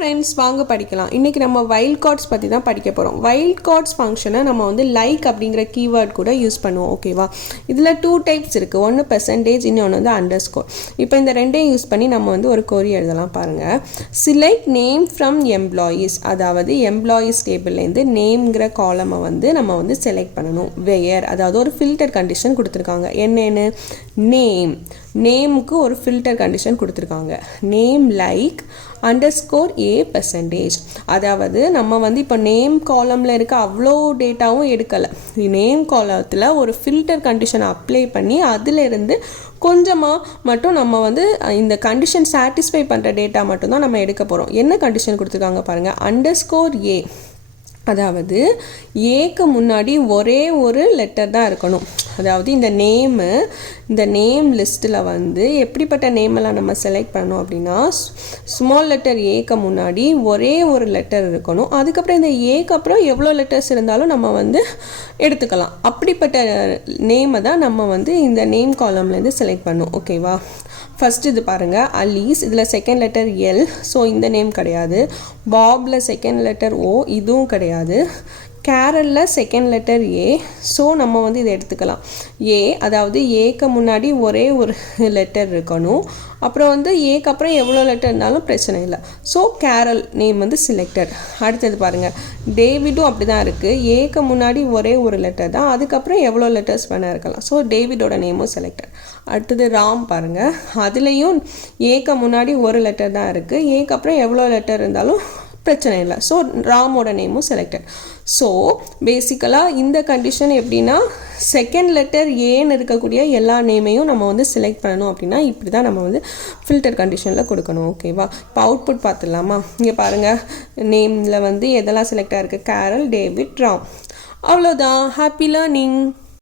Friends வாங்க படிக்கலாம். இன்றைக்கி நம்ம வைல்ட் கார்ட்ஸ் பற்றி தான் படிக்க போகிறோம். வைல்ட் கார்ட்ஸ் ஃபங்க்ஷனை நம்ம வந்து லைக் அப்படிங்கிற கீவேர்ட் கூட யூஸ் பண்ணுவோம். ஓகேவா? இதில் 2 டைப்ஸ் இருக்குது. ஒன்று பெர்சன்டேஜ், இன்னொன்று வந்து அண்டர்ஸ்கோர். இப்போ இந்த ரெண்டையும் யூஸ் பண்ணி நம்ம வந்து ஒரு கொரி எழுதலாம். பாருங்கள், செலக்ட் நேம் ஃப்ரம் எம்ப்ளாயீஸ், அதாவது எம்ப்ளாயீஸ் டேபிள்லேருந்து நேம்ங்கிற காலமை வந்து நம்ம வந்து செலக்ட் பண்ணணும். வேர், அதாவது ஒரு ஃபில்டர் கண்டிஷன் கொடுத்துருக்காங்க. என்னென்னு? நேமுக்கு ஒரு ஃபில்டர் கண்டிஷன் கொடுத்துருக்காங்க. நேம் லைக் அண்டர்ஸ்கோர் ஏ பெர்சன்டேஜ். அதாவது நம்ம வந்து இப்போ நேம் காலமில் இருக்க அவ்வளோ டேட்டாவும் எடுக்கலை. நேம் காலத்தில் ஒரு ஃபில்டர் கண்டிஷனை அப்ளை பண்ணி அதிலிருந்து கொஞ்சமாக மட்டும் நம்ம வந்து இந்த கண்டிஷன் சாட்டிஸ்ஃபை பண்ணுற டேட்டா மட்டும்தான் நம்ம எடுக்க போகிறோம். என்ன கண்டிஷன் கொடுத்துருக்காங்க பாருங்கள், அண்டர்ஸ்கோர் ஏ, அதாவது ஏக்கு முன்னாடி ஒரே ஒரு லெட்டர் தான் இருக்கணும். அதாவது இந்த நேம் லிஸ்ட்டில் வந்து எப்படிப்பட்ட நேமெல்லாம் நம்ம செலக்ட் பண்ணணும் அப்படின்னா, ஸ்மால் லெட்டர் ஏக்கு முன்னாடி ஒரே ஒரு லெட்டர் இருக்கணும். அதுக்கப்புறம் இந்த ஏக்கு அப்புறம் எவ்வளோ லெட்டர்ஸ் இருந்தாலும் நம்ம வந்து எடுத்துக்கலாம். அப்படிப்பட்ட நேமை தான் நம்ம வந்து இந்த நேம் காலம்லேருந்து செலக்ட் பண்ணணும். ஓகேவா? ஃபஸ்ட் இது பாருங்கள், அலீஸ், இதில் செகண்ட் லெட்டர் எல், ஸோ இந்த நேம் கிடையாது. பாபில் செகண்ட் லெட்டர் ஓ, இதுவும் கிடையாது. கேரளில் செகண்ட் லெட்டர் ஏ, ஸோ நம்ம வந்து இதை எடுத்துக்கலாம். ஏ, அதாவது ஏக்கு முன்னாடி ஒரே ஒரு லெட்டர் இருக்கணும். அப்புறம் வந்து ஏக்கு அப்புறம் எவ்வளோ லெட்டர் இருந்தாலும் பிரச்சனை இல்லை. ஸோ கேரல் நேம் வந்து செலக்டட். அடுத்தது பாருங்கள், டேவிடும் அப்படி தான் இருக்குது. ஏக்கு முன்னாடி ஒரே ஒரு லெட்டர் தான், அதுக்கப்புறம் எவ்வளோ லெட்டர்ஸ் வேணால் இருக்கலாம். ஸோ டேவிடோட நேமும் செலக்டட். அடுத்தது ராம் பாருங்கள், அதுலேயும் ஏக்கு முன்னாடி ஒரு லெட்டர் தான் இருக்குது. ஏக்கு அப்புறம் எவ்வளோ லெட்டர் இருந்தாலும் பிரச்சனை இல்லை. ஸோ ராமோட நேமும் செலக்டட். ஸோ பேசிக்கலாக இந்த கண்டிஷன் எப்படின்னா, செகண்ட் லெட்டர் ஏன்னு இருக்கக்கூடிய எல்லா நேமையும் நம்ம வந்து செலக்ட் பண்ணணும். அப்படின்னா இப்படி தான் நம்ம வந்து ஃபில்டர் கண்டிஷனில் கொடுக்கணும். ஓகேவா? இப்போ அவுட்புட் பார்த்துடலாமா? இங்கே பாருங்கள், நேமில் வந்து எதெல்லாம் செலக்ட் ஆகிருக்கு, கேரல், டேவிட், ராம். அவ்வளோதான். Happy learning.